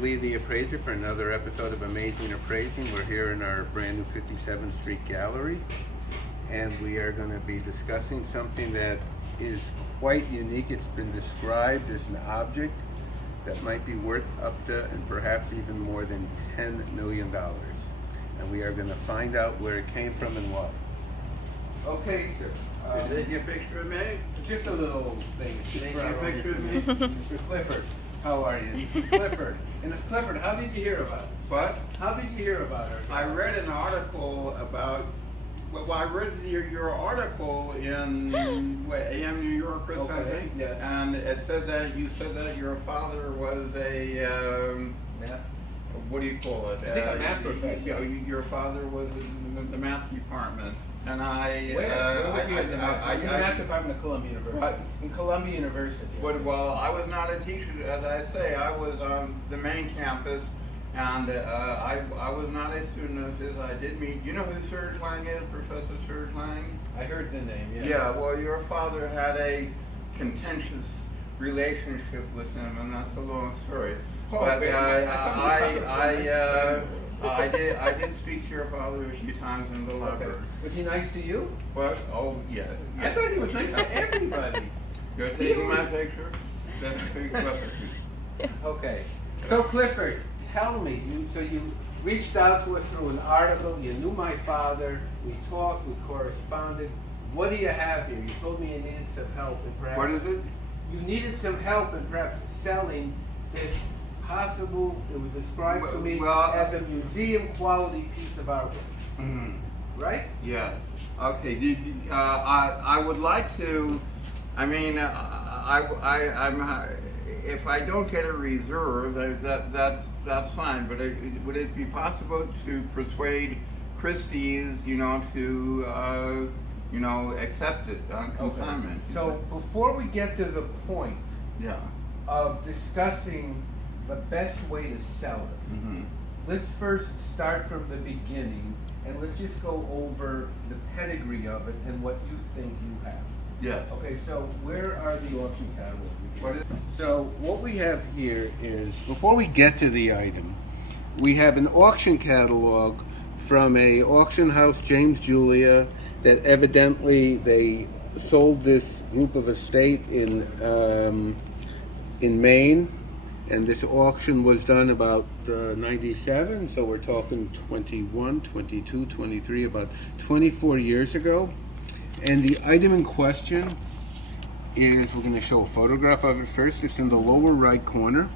Lee the Appraiser for another episode of Amazing Appraising. We're here in our brand new 57th Street Gallery, and we are going to be discussing something that is quite unique. It's been described as an object that might be worth up to and perhaps even more than $10 million. And we are going to find out where it came from and why. Okay, sir. Is that your picture of me? Just a little thing. Take your picture of me? Mr. Clifford, how are you? Mr. Clifford. And Clifford, how did you hear about it? What? How did you hear about her? I read an article about, well, I read your article in AM New Yorker, Okay, I think. yes. And it said that you said that your father was a, Math? what do you call it? I think a math professor. Your father was in the math department. And Where was he in the math department of Columbia University? What? In Columbia University. Well, I was not a teacher, as I say. I was on the main campus, and I was not a student of his. I did meet, you know who Serge Lang is, Professor Serge Lang? I heard the name, yeah. Yeah, well, your father had a contentious relationship with him, and that's a long story. Oh, But man, I did speak to your father a few times in the library. Okay. Was he nice to you? What? Oh, yeah. I thought he was nice to everybody. You're taking my picture? That's pretty clever. Okay. So Clifford, tell me, you reached out to us through an article, you knew my father, we talked, we corresponded. What do you have here? You told me you needed some help in perhaps... What is it? You needed some help in perhaps selling this possible, it was described to me as a museum quality piece of artwork. Mm-hmm. Right? Yeah. Okay. I would like to. I mean, I'm. If I don't get a reserve, that's fine. But would it be possible to persuade Christie's, to, accept it on consignment? Okay. So before we get to the point, yeah, of discussing the best way to sell it, mm-hmm. let's first start from the beginning and let's just go over the pedigree of it and what you think you have. Yes. Okay, so where are the auction catalogs? What is? So what we have here is, before we get to the item, we have an auction catalog from a auction house, James Julia, that evidently they sold this group of estate in Maine, and this auction was done about 97, so we're talking 21, 22, 23, about 24 years ago. And the item in question is, we're going to show a photograph of it first. It's in the lower right corner.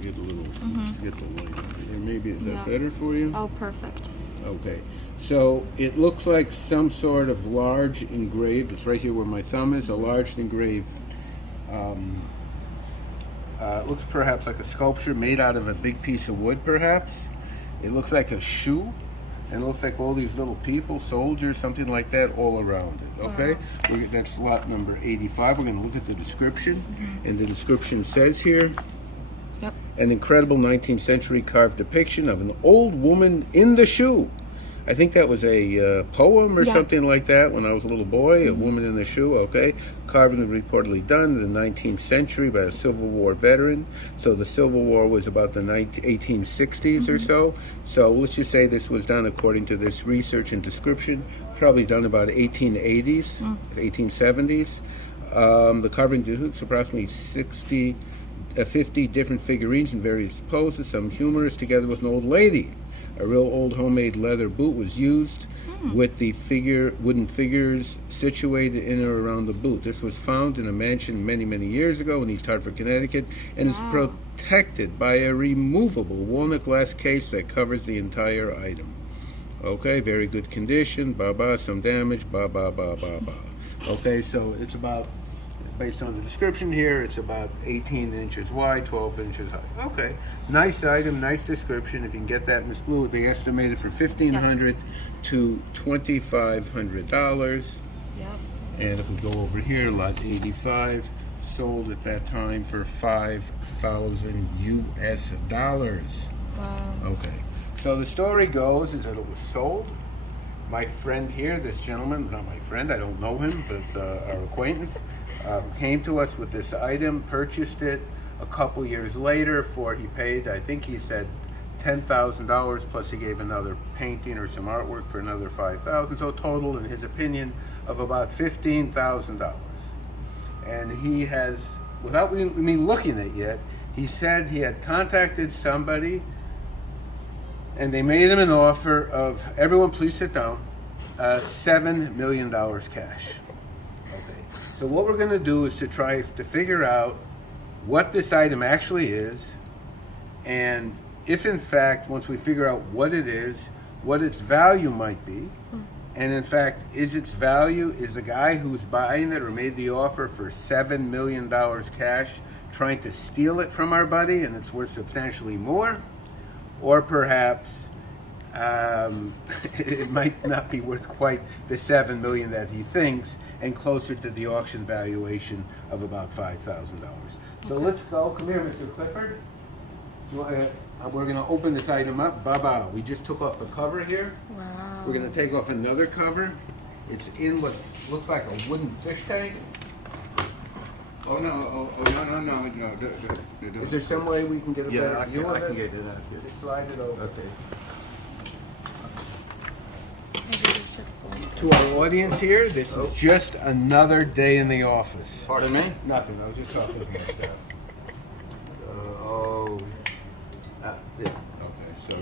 Get a little, let's get the light over there. Maybe, is that better for you? Oh, perfect. Okay, so it looks like some sort of large engraved, it's right here where my thumb is, a large engraved, it looks perhaps like a sculpture made out of a big piece of wood perhaps. It looks like a shoe, and it looks like all these little people, soldiers, something like that, all around it, okay? Wow. That's lot number 85. We're gonna look at the description, and the description says here, Yep. an incredible 19th century carved depiction of an old woman in the shoe. I think that was a poem or something like that when I was a little boy, a woman in the shoe, okay. Carving was reportedly done in the 19th century by a Civil War veteran. So the Civil War was about the 1860s or so. So let's just say this was done according to this research and description, probably done about 1880s, 1870s. The carving depicts approximately 50 different figurines in various poses, some humorous, together with an old lady. A real old homemade leather boot was used with the wooden figures situated in or around the boot. This was found in a mansion many, many years ago in East Hartford, Connecticut, and is protected by a removable walnut glass case that covers the entire item. Okay, very good condition, some damage, Okay, so it's about, based on the description here, it's about 18 inches wide, 12 inches high. Okay, nice item, nice description. If you can get that, Miss Blue, it would be estimated for $1,500 to $2,500. Yep. And if we go over here, lot 85, sold at that time for $5,000 US. Wow. Okay, so the story goes is that it was sold. My friend here, this gentleman, not my friend, I don't know him, but our acquaintance, came to us with this item, purchased it a couple years later for, he paid, I think he said $10,000 plus he gave another painting or some artwork for another $5,000. So total, in his opinion, of about $15,000. And he has, without me looking at it yet, he said he had contacted somebody and they made him an offer of, everyone please sit down, $7 million cash. Okay. So what we're going to do is to try to figure out what this item actually is, and if in fact, once we figure out what it is, what its value might be, and in fact, is its value, is the guy who's buying it or made the offer for $7 million cash trying to steal it from our buddy and it's worth substantially more? Or perhaps it might not be worth quite the $7 million that he thinks, and closer to the auction valuation of about $5,000. So let's go. Come here, Mr. Clifford. We're going to open this item up. Baba, we just took off the cover here. Wow. We're going to take off another cover. It's in what looks like a wooden fish tank. Oh no! No. Is there some way we can get a better view of it? I can get it out here. Just slide it over. Okay. Maybe we should fold To our audience here, this is just another day in the office. Pardon me? Nothing. I was just talking to my staff. Yeah. Okay, so.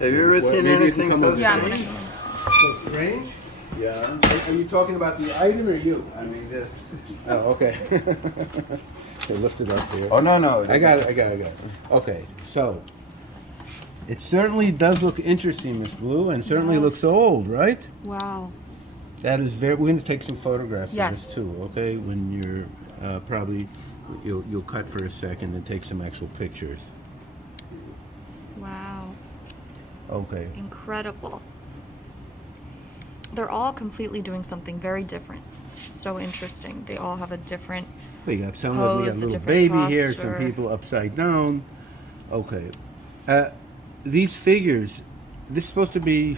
Have you ever Well, seen maybe you can anything come so over Yeah, I'm here. gonna strange? go. So strange? Yeah. Are you talking about the item or you? I mean, this. Oh, okay. Okay, lift it up here. Oh no! I got it. Okay, so it certainly does look interesting, Miss Blue, and certainly looks Yes. old, right? Wow. That is very. We're going to take some photographs of Yes. this too. Okay, when you're probably you'll cut for a second and take some actual pictures. Wow. Okay. Incredible. They're all completely doing something very different. It's so interesting. They all have a different. We got some of we got a Pose, a little different baby here, some posture. people upside down. Okay, these figures. This is supposed to be.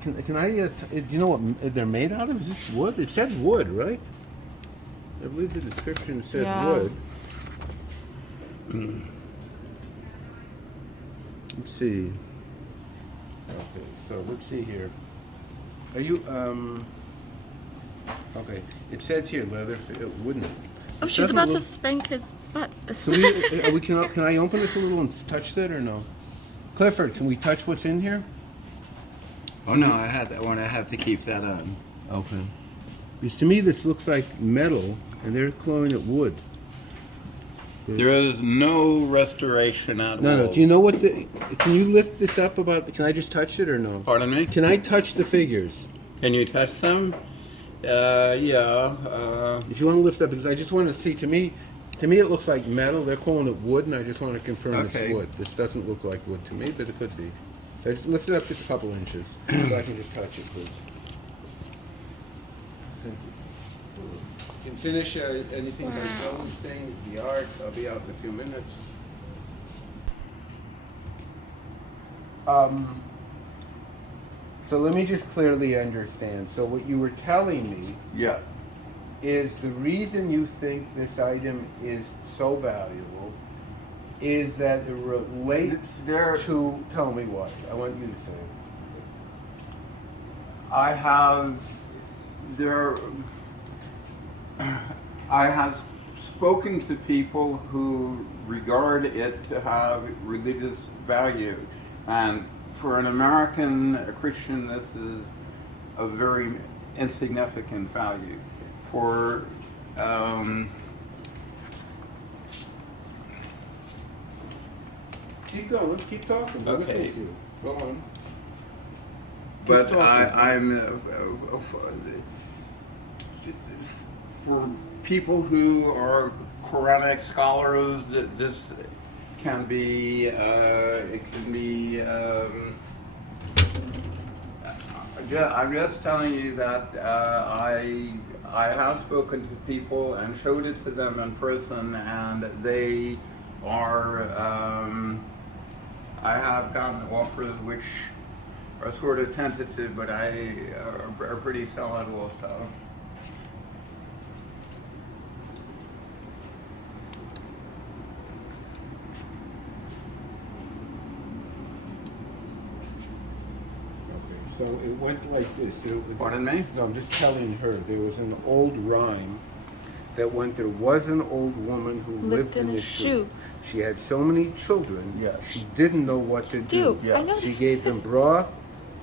Can I? Do you know what they're made out of? Is this wood? It said wood, right? I believe the description said Yeah. wood. Let's see. Okay, so let's see here. Are you Okay, it says here leather, wooden. Oh, It she's doesn't about to look- spank his butt. Can I open this a little and touch that or no? Clifford, can we touch what's in here? Oh no! I have to keep that on. Okay. Because to me this looks like metal, and they're calling it wood. There is no restoration at all. No. Do you know what the? Can you lift this up about? Can I just touch it or no? Pardon me? Can I touch the figures? Can you touch them? Yeah. If you want to lift up, because I just want to see. To me, it looks like metal. They're calling it wood, and I just want to confirm Okay. it's wood. This doesn't look like wood to me, but it could be. So just lift it up just a couple inches, so I can just touch it, please. Thank you. You can finish anything by showing things, the art. I'll be out in a few minutes. So let me just clearly understand. So what you were telling me Yeah. is the reason you think this item is so valuable is that it relates There- to. Tell me what. I want you to say it. I have spoken to people who regard it to have religious value, and for an American Christian, this is a very insignificant value. For Keep going. Keep talking. We'll Okay. listen to you. Go on. But talking. I'm for people who are Quranic scholars, that this can be it can be. I'm just telling you that I have spoken to people and showed it to them in person, and they are. I have gotten offers which are sort of tentative, but are pretty solid also. So it went like this. Pardon me? No, I'm just telling her. There was an old rhyme that went, there was an old woman who lived in a shoe. She had so many children, Yes. she didn't know what to do. Yeah. I know She this. gave them broth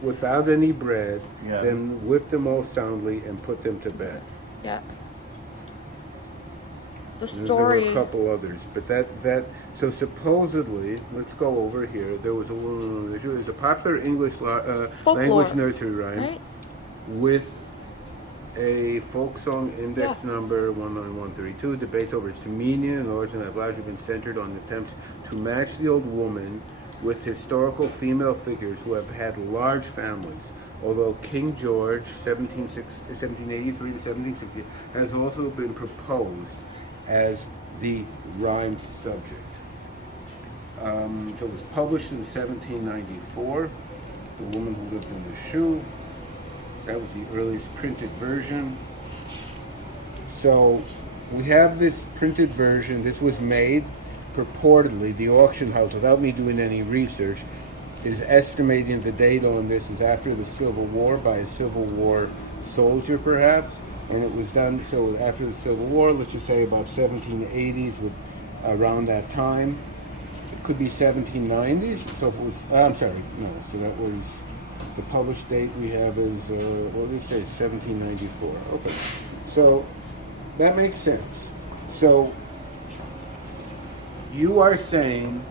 without any bread, Yeah. then whipped them all soundly and put them to bed. Yeah. The There story. were a couple others, but so supposedly, let's go over here. There was a woman. There's a popular English language nursery rhyme Right? with a folk song index Yeah. number 19132. Debates over its meaning and origin have largely been centered on attempts to match the old woman with historical female figures who have had large families. Although King George, 1783 to 1760, has also been proposed as the rhyme's subject. So it was published in 1794, The Woman Who Lived in the Shoe. That was the earliest printed version. So we have this printed version. This was made purportedly, the auction house, without me doing any research, is estimating the date on this is after the Civil War by a Civil War soldier, perhaps. And it was done, so after the Civil War, let's just say about 1780s, around that time. It could be 1790s. So if it was, I'm sorry, no. So that was, the published date we have is, what did they say, 1794. Okay. So that makes sense. So you are saying,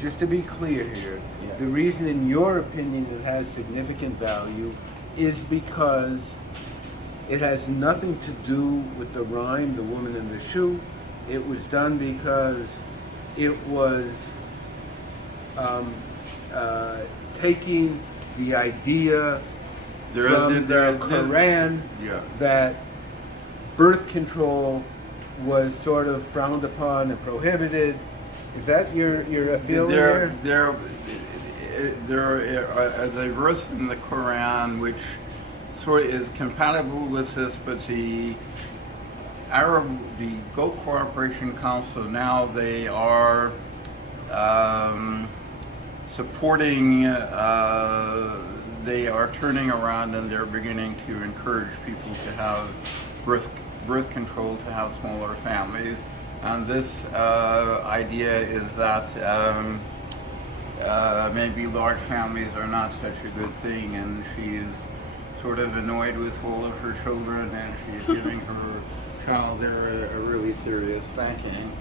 just to be clear here, the reason in your opinion it has significant value is because it has nothing to do with the rhyme, The Woman in the Shoe. It was done because it was taking the idea from the Quran that birth control was sort of frowned upon and prohibited. Is that your feeling there? There are a verse in the Quran which sort of is compatible with this, but the Gulf Cooperation Council now, they are supporting, they are turning around and they're beginning to encourage people to have birth control, to have smaller families. And this idea is that maybe large families are not such a good thing, and she's sort of annoyed with all of her children, and she's giving her child there a really serious spanking.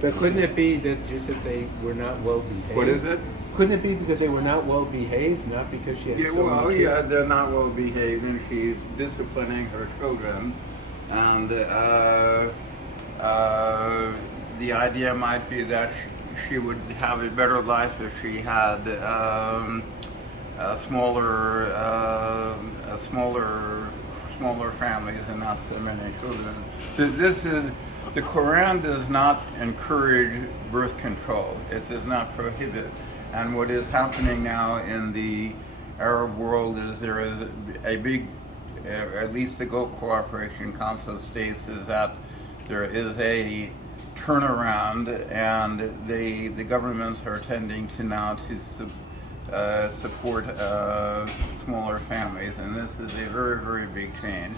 But couldn't it be that just that they were not well behaved? What is it? Couldn't it be because they were not well behaved, not because she had so much? Yeah, they're not well behaved, and she's disciplining her children, and the idea might be that she would have a better life if she had smaller families and not so many children. The Quran does not encourage birth control. It does not prohibit. And what is happening now in the Arab world is there is a big, at least the Gulf Cooperation Council states, is that there is a turnaround, and the governments are tending to now to support smaller families, and this is a very, very big change.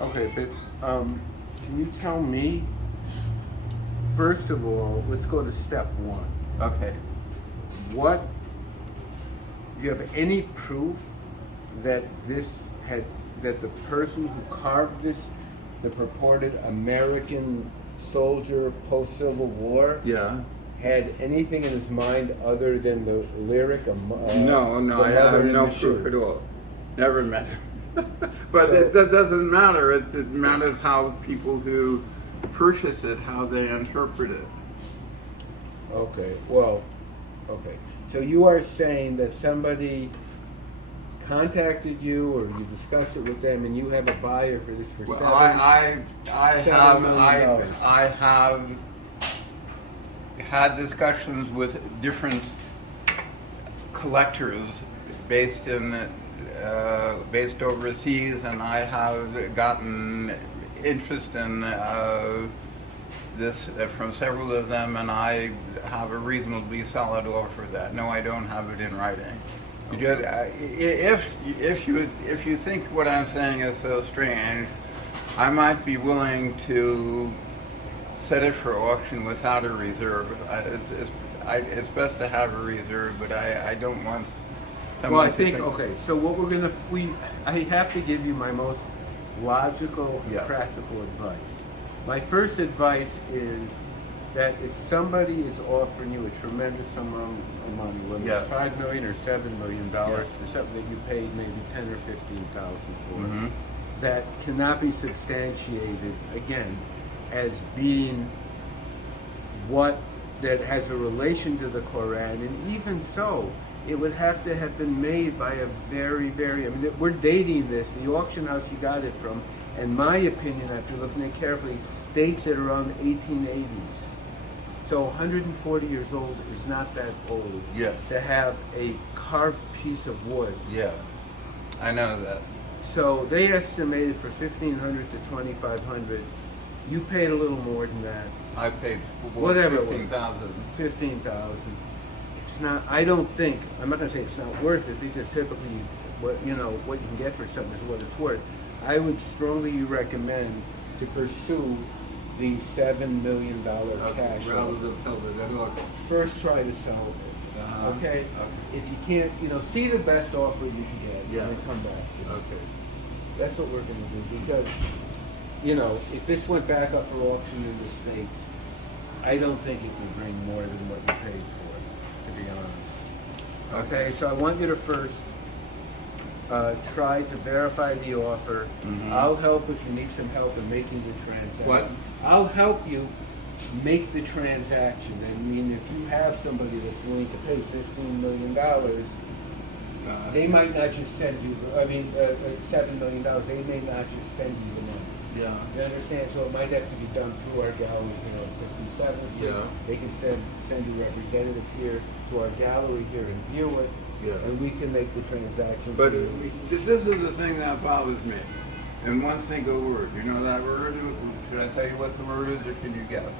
Okay, but can you tell me, first of all, let's go to step one. Okay. Do you have any proof that that the person who carved this, the purported American soldier post-Civil War, had anything in his mind other than the lyric? No, I have no proof at all. Never met him. But So, that doesn't matter. It matters how people who purchase it, how they interpret it. okay, well, okay. So you are saying that somebody contacted you, or you discussed it with them, and you have a buyer for this for Well, $7 million. I have had discussions with different collectors based overseas, and I have gotten interest in this from several of them, and I have a reasonably solid offer that. No, I don't have it in writing. Because if you think what I'm saying is so strange, I might be willing to set it for auction without a reserve. It's best to have a reserve, but I don't want. Well, I think, okay, so what we're gonna, I have to give you my most logical and practical advice. My first advice is that if somebody is offering you a tremendous sum of money, whether it's $5 million or $7 million for something that you paid maybe $10,000 or $15,000 for, that cannot be substantiated again as being what that has a relation to the Quran, and even so, it would have to have been made by a very, very, I mean, we're dating this, the auction house you got it from, and my opinion, after looking at it carefully, dates it around the 1880s. So 140 years old is not that old. Yes. To have a carved piece of wood. Yeah, I know that. So they estimated for $1,500 to $2,500. You paid a little more than that. I paid whatever $15,000. $15,000. It's not. I don't think. I'm not going to say it's not worth it, because typically, what you can get for something is what it's worth. I would strongly recommend to pursue the $7 million cash. Rather than sell it at auction. First, try to sell it. Okay? If you can't, see the best offer you can get, and then come back. Okay. That's what we're going to do, because, if this went back up for auction in the States, I don't think it would bring more than what you paid for it, to be honest. Okay, so I want you to first try to verify the offer. I'll help if you need some help in making the transaction. What? I'll help you make the transaction. I mean, if you have somebody that's willing to pay $15 million, they might not just send you, $7 million, they may not just send you the money. Yeah. You understand? So it might have to be done through our gallery, 57. Yeah. They can send you representatives here to our gallery here and view it. Yeah. And we can make the transaction. But this is the thing that bothers me. In one single word. You know that word? Should I tell you what the word is, or can you guess?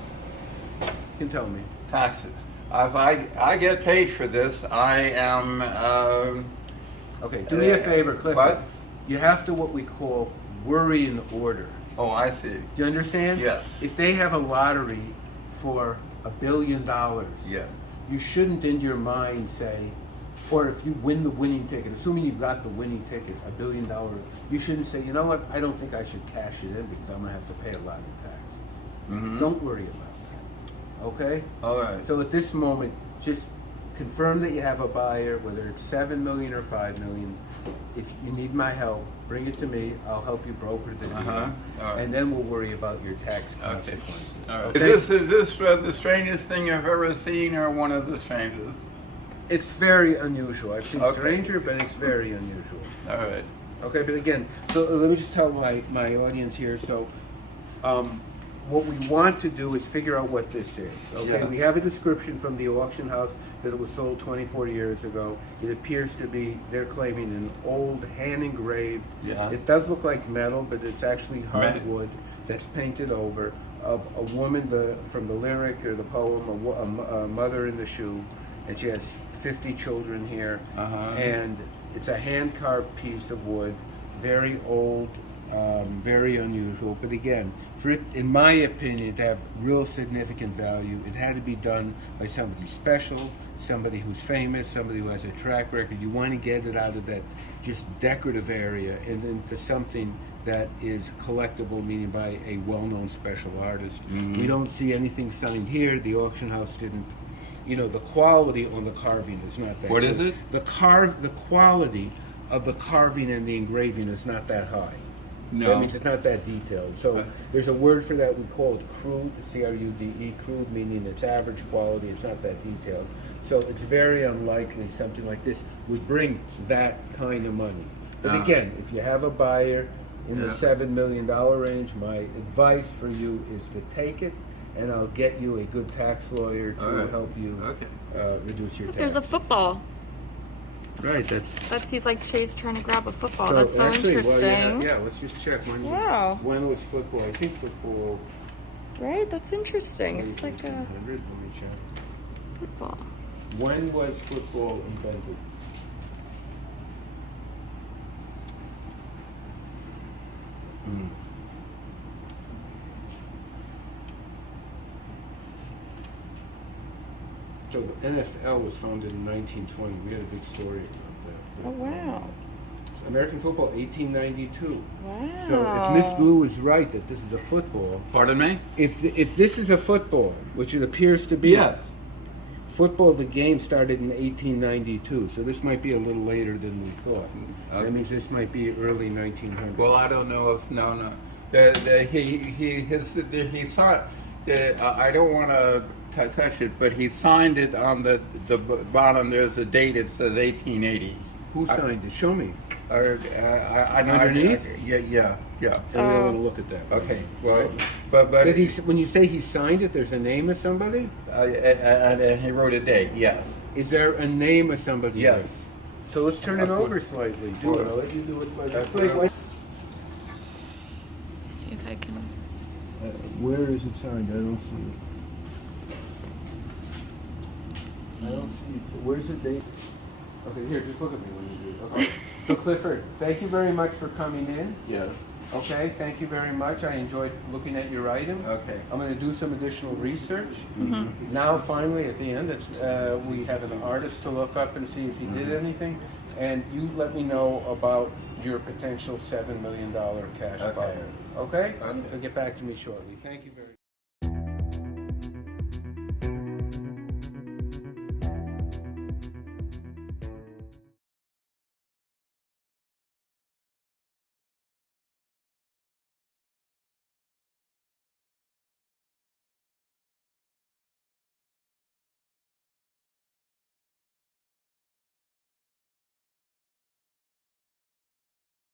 You can tell me. Taxes. If I get paid for this, I am... Okay, do me a favor, Clifford. What? You have to what we call worry in order. Oh, I see. Do you understand? Yes. If they have a lottery for $1 billion, Yeah. you shouldn't in your mind say, or if you win the winning ticket, assuming you've got the winning ticket, $1 billion, you shouldn't say, you know what, I don't think I should cash it in because I'm going to have to pay a lot of taxes. Don't worry about that. Okay? All right. So at this moment, just confirm that you have a buyer, whether it's $7 million or $5 million. If you need my help, bring it to me. I'll help you broker the deal, All right. and then we'll worry about your tax consequences. All right. Okay? Is this the strangest thing you've ever seen, or one of the strangest? It's very unusual. I've seen Okay. stranger, but it's very unusual. All right. Okay, but again, so let me just tell my audience here. So, what we want to do is figure out what this is. Okay, Yeah. we have a description from the auction house that it was sold 24 years ago. It appears to be, they're claiming, an old hand engraved. Yeah. It does look like metal, but it's actually hardwood that's painted over of a woman from the lyric or the poem, a mother in the shoe, and she has 50 children here, and it's a hand-carved piece of wood, very old, very unusual. But again, for it, in my opinion, to have real significant value, it had to be done by somebody special, somebody who's famous, somebody who has a track record. You want to get it out of that just decorative area and into something that is collectible, meaning by a well-known special artist. We don't see anything signed here. The auction house didn't. The quality on the carving is not that What good. is it? The quality of the carving and the engraving is not that high. No. That means it's not that detailed. So there's a word for that. We call it crude, C-R-U-D-E, crude, meaning it's average quality. It's not that detailed. So it's very unlikely something like this would bring that kind of money. But again, if you have a buyer in the $7 million range, my advice for you is to take it, and I'll get you a good tax lawyer to help you reduce your tax. There's a football. Right, He's like Shay's trying to grab a football. so That's so actually, interesting. Well, yeah, let's just check when was football. I think football. Right? That's interesting. It's like a 1800. Let me check. football. When was football invented? NFL was founded in 1920. We had a big story about that. Oh, wow. American football, 1892. Wow. So if Miss Blue is right that this is a football, Pardon me? if this is a football, which it appears to be, Yes. football, the game started in 1892. So this might be a little later than we thought. That means this might be early 1900s. Well, I don't know if no. He saw it. I don't want to touch it, but he signed it on the bottom. There's a date. It says 1880. Who signed it? Show me. I know. Underneath? Yeah. And we don't want to look at that. Okay. Well, but When you say he signed it, there's a name of somebody? and he wrote a date. Yes. Is there a name of somebody? Yes. there? So let's turn it over slightly. Do it. I'll let you do it slightly. See if I can. Where is it signed? I don't see it. I don't see it. Where's the date? Okay, here, just look at me when you do it. Okay. So Clifford, thank you very much for coming in. Yes. Okay, thank you very much. I enjoyed looking at your item. Okay. I'm going to do some additional research. Mm-hmm. Now, finally, at the end, we have an artist to look up and see if he did anything. And you let me know about your potential $7 million cash buyer. Okay? Okay. So get back to me shortly. Thank you very much.